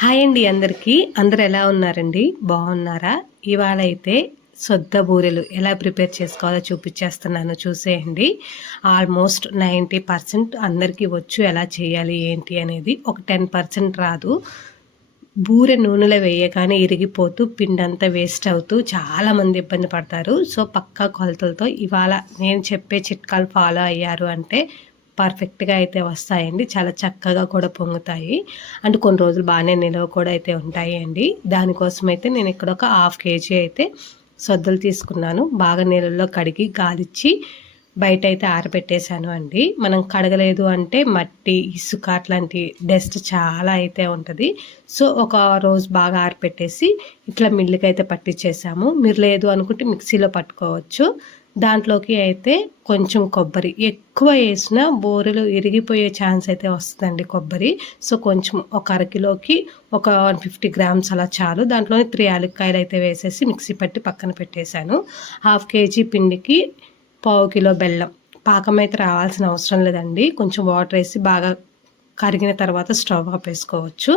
Hi అండి అందరికీ. అందరూ ఎలా ఉన్నారండి? బాగున్నారా? ఇవాళ అయితే సొద్ద బూరెలు ఎలా ప్రిపేర్ చేసుకోవాలో చూపించేస్తున్నాను, చూసేయండి. ఆల్మోస్ట్ 90% అందరికీ వచ్చు ఎలా చేయాలి ఏంటి అనేది. ఒక 10% రాదు. బూరె నూనెలో వేయగానే ఇరిగిపోతూ పిండంతా వేస్ట్ అవుతూ చాలామంది ఇబ్బంది పడతారు. సో పక్కా కొలతలతో ఇవాళ నేను చెప్పే చిట్కాలు ఫాలో అయ్యారు అంటే పర్ఫెక్ట్గా అయితే వస్తాయండి. చాలా చక్కగా కూడా పొంగుతాయి. అండ్ కొన్ని రోజులు బాగానే నిలవ కూడా అయితే ఉంటాయి అండి. దానికోసం అయితే నేను ఇక్కడ ఒక 1/2 kg అయితే సొద్దలు తీసుకున్నాను. బాగా నీళ్ళల్లో కడిగి గాలిచ్చి బయట అయితే ఆరబెట్టేశాను అండి. మనం కడగలేదు అంటే మట్టి, ఇసుక అట్లాంటి డస్ట్ చాలా అయితే ఉంటుంది. సో ఒక రోజు బాగా ఆరబెట్టేసి ఇట్లా మిల్లుకి అయితే పట్టించేసాము. మీరు లేదు అనుకుంటే మిక్సీలో పట్టుకోవచ్చు. దాంట్లోకి అయితే కొంచెం కొబ్బరి ఎక్కువ వేసిన బూరెలు ఇరిగిపోయే ఛాన్స్ అయితే వస్తుందండి కొబ్బరి. సో కొంచెం ఒక అరకిలోకి ఒక 150 grams అలా చాలు. దాంట్లోనే 3 యాలక్కాయలు అయితే వేసేసి మిక్సీ పట్టి పక్కన పెట్టేశాను. 1/2 kg పిండికి 1/4 కిలో బెల్లం. పాకం అయితే రావాల్సిన అవసరం లేదండి. కొంచెం వాటర్ వేసి బాగా కరిగిన తర్వాత స్టవ్ ఆపేసుకోవచ్చు.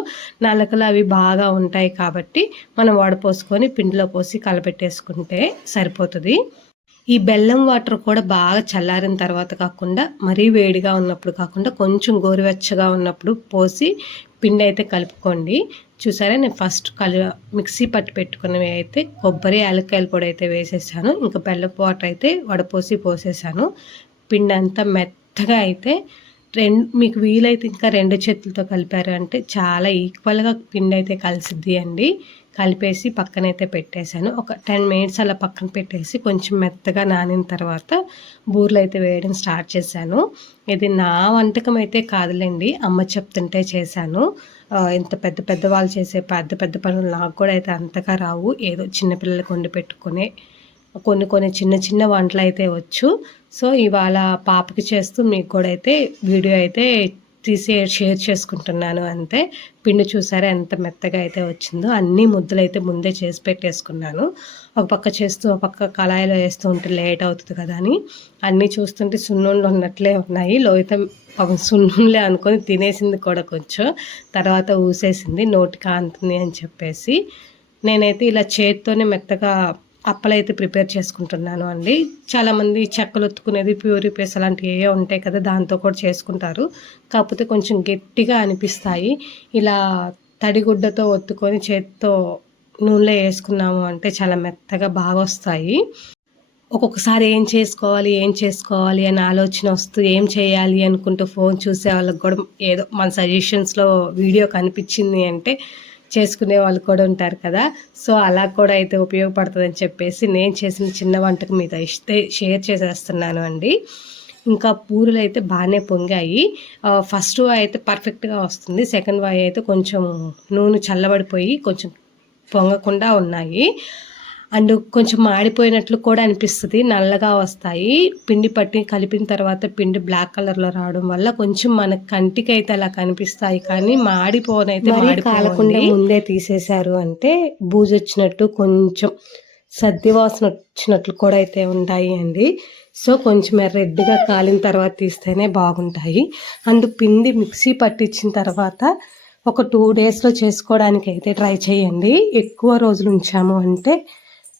నలకలు అవి బాగా ఉంటాయి కాబట్టి మనం వడపోసుకొని పిండిలో పోసి కలపెట్టేసుకుంటే సరిపోతుంది. ఈ బెల్లం వాటర్ కూడా బాగా చల్లారిన తర్వాత కాకుండా మరీ వేడిగా ఉన్నప్పుడు కాకుండా కొంచెం గోరువెచ్చగా ఉన్నప్పుడు పోసి పిండి అయితే కలుపుకోండి. చూసారా, నేను ఫస్ట్ మిక్సీ పట్టి పెట్టుకున్నవి అయితే కొబ్బరి, యాలక్కాయలు పొడి అయితే వేసేసాను. ఇంకా బెల్లం వాటర్ అయితే వడపోసి పోసేసాను. పిండి అంతా మెత్తగా అయితే మీకు వీలైతే ఇంకా 2 చేతులతో కలిపారు అంటే చాలా ఈక్వల్గా పిండి అయితే కలిసిద్ది అండి. కలిపేసి పక్కనైతే పెట్టేశాను. ఒక 10 minutes అలా పక్కన పెట్టేసి కొంచెం మెత్తగా నానిన తర్వాత బూరెలు అయితే వేయడం స్టార్ట్ చేశాను. ఇది నా వంటకం అయితే కాదులేండి, అమ్మ చెప్తుంటే చేశాను. ఇంత పెద్ద పెద్ద వాళ్ళు చేసే పెద్ద పెద్ద పనులు నాకు కూడా అయితే అంతగా రావు. ఏదో చిన్నపిల్లలకు వండి పెట్టుకునే కొన్ని చిన్న చిన్న వంటలు అయితే వచ్చు. సో ఇవాళ పాపకి చేస్తూ మీకు కూడా అయితే వీడియో అయితే తీసి షేర్ చేసుకుంటున్నాను అంతే. పిండి చూసారా ఎంత మెత్తగా అయితే వచ్చిందో. అన్ని ముద్దలు అయితే ముందే చేసి పెట్టేసుకున్నాను. ఒక పక్క చేస్తూ ఒక పక్క కళాయిలో వేస్తూ ఉంటే లేట్ అవుతుంది కదా అని అన్నీ చూస్తుంటే సున్నుండలు ఉన్నట్లే ఉన్నాయి. లోహిత పాపం సున్నుండలే అనుకొని తినేసింది కూడా, కొంచెం తర్వాత ఊసేసింది నోటికి అంతుంది అని చెప్పేసి. నేనైతే ఇలా చేత్తోనే మెత్తగా అప్పలైతే ప్రిపేర్ చేసుకుంటున్నాను అండి. చాలామంది చెక్కలు ఒత్తుకునేది ప్యూరీ పేస్ అలాంటివి ఏ ఉంటాయి కదా, దాంతో కూడా చేసుకుంటారు. కాకపోతే కొంచెం గట్టిగా అనిపిస్తాయి. ఇలా తడిగుడ్డతో ఒత్తుకొని చేత్తో నూనెలో వేసుకున్నాము అంటే చాలా మెత్తగా బాగా వస్తాయి. ఒక్కొక్కసారి ఏం చేసుకోవాలి అని ఆలోచన వస్తూ ఏం చేయాలి అనుకుంటూ ఫోన్ చూసే వాళ్ళకి కూడా ఏదో మన సజెషన్స్లో వీడియో కనిపించింది అంటే చేసుకునే వాళ్ళు కూడా ఉంటారు కదా. సో అలా కూడా అయితే ఉపయోగపడుతుందని చెప్పేసి నేను చేసిన చిన్న వంటకు మీతో షేర్ చేసేస్తున్నాను అండి. ఇంకా పూరీలు అయితే బాగానే పొంగాయి. ఫస్ట్ వాయి అయితే పర్ఫెక్ట్గా వస్తుంది. సెకండ్ వాయి అయితే కొంచెం నూనె చల్లబడిపోయి కొంచెం పొంగకుండా ఉన్నాయి. అండ్ కొంచెం మాడిపోయినట్లు కూడా అనిపిస్తుంది, నల్లగా వస్తాయి. పిండి పట్టి కలిపిన తర్వాత పిండి బ్లాక్ కలర్లో రావడం వల్ల కొంచెం మన కంటికి అయితే అలా కనిపిస్తాయి, కానీ మాడిపోనైతే కాలకుండా ముందే తీసేశారు అంటే బూజు వచ్చినట్టు కొంచెం సద్ది వాసన వచ్చినట్లు కూడా అయితే ఉంటాయి అండి. సో కొంచెం రెడ్గా కాలిన తర్వాత తీస్తేనే బాగుంటాయి. అండ్ పిండి మిక్సీ పట్టించిన తర్వాత ఒక 2 daysలో చేసుకోవడానికి అయితే ట్రై చేయండి. ఎక్కువ రోజులు ఉంచాము అంటే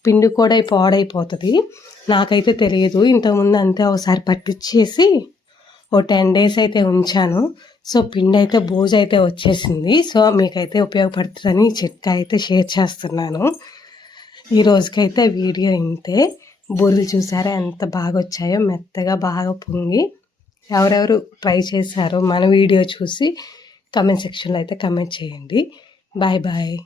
పిండి కూడా పాడైపోతుంది. నాకైతే తెలియదు, ఇంతకుముందు అంతే ఒకసారి పట్టించేసి ఓ 10 days అయితే ఉంచాను. సో పిండి అయితే బూజు అయితే వచ్చేసింది. సో మీకైతే ఉపయోగపడుతుందని చిట్కా అయితే షేర్ చేస్తున్నాను. ఈ రోజుకైతే వీడియో ఇంతే. బూరెలు చూసారా ఎంత బాగా వచ్చాయో, మెత్తగా బాగా పొంగి. ఎవరెవరు ట్రై చేశారో మన వీడియో చూసి కమెంట్ సెక్షన్లో అయితే కమెంట్ చేయండి. Bye bye.